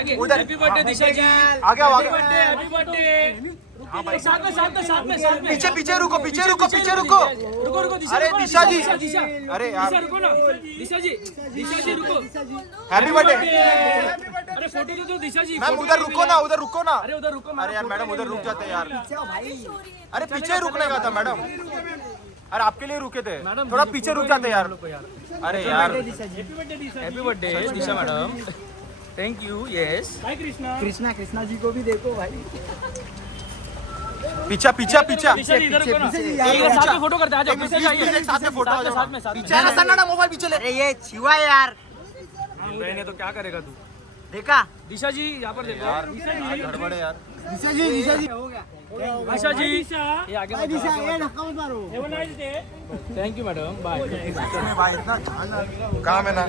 आगे उधर happy birthday दिशा जी, आगे आओ, आगे। Happy birthday. साथ में पीछे पीछे रुको, पीछे रुको, पीछे रुको। रुको दिशा, अरे रुको ना, दिशा जी, दिशा अरे यार, दिशा रुको ना, दिशा जी रुको। Happy birthday. अरे फोटो तो दो दिशा जी। मैम उधर रुको ना, उधर रुको ना। अरे उधर रुको। अरे यार मैडम उधर रुक जाते यार। अरे पीछे रुकने का था मैडम। अरे आपके लिए रुके थे, थोड़ा पीछे रुक जाते यार। अरे यार happy birthday Disha madam, thank you. Yes भाई कृष्णा जी को भी देखो भाई। पीछा पीछा पीछा दिशा जी इधर रुको ना, पीछे, एक साथ में फोटो करते हैं। आ जाओ, पीछे जाइए, एक साथ में फोटो आ जाओ। साथ में पीछे ना मोबाइल पीछे ले। अरे ये छिवा यार, मिल रहे ने तो क्या करेगा तू। देखा दिशा जी यहाँ पर देखो। यार गड़बड़ है यार। दिशा जी हो गया। दिशा जी ये आगे मत दिशा जाओ। ये धक्का मत मारो। Thank you madam, bye. काम है ना।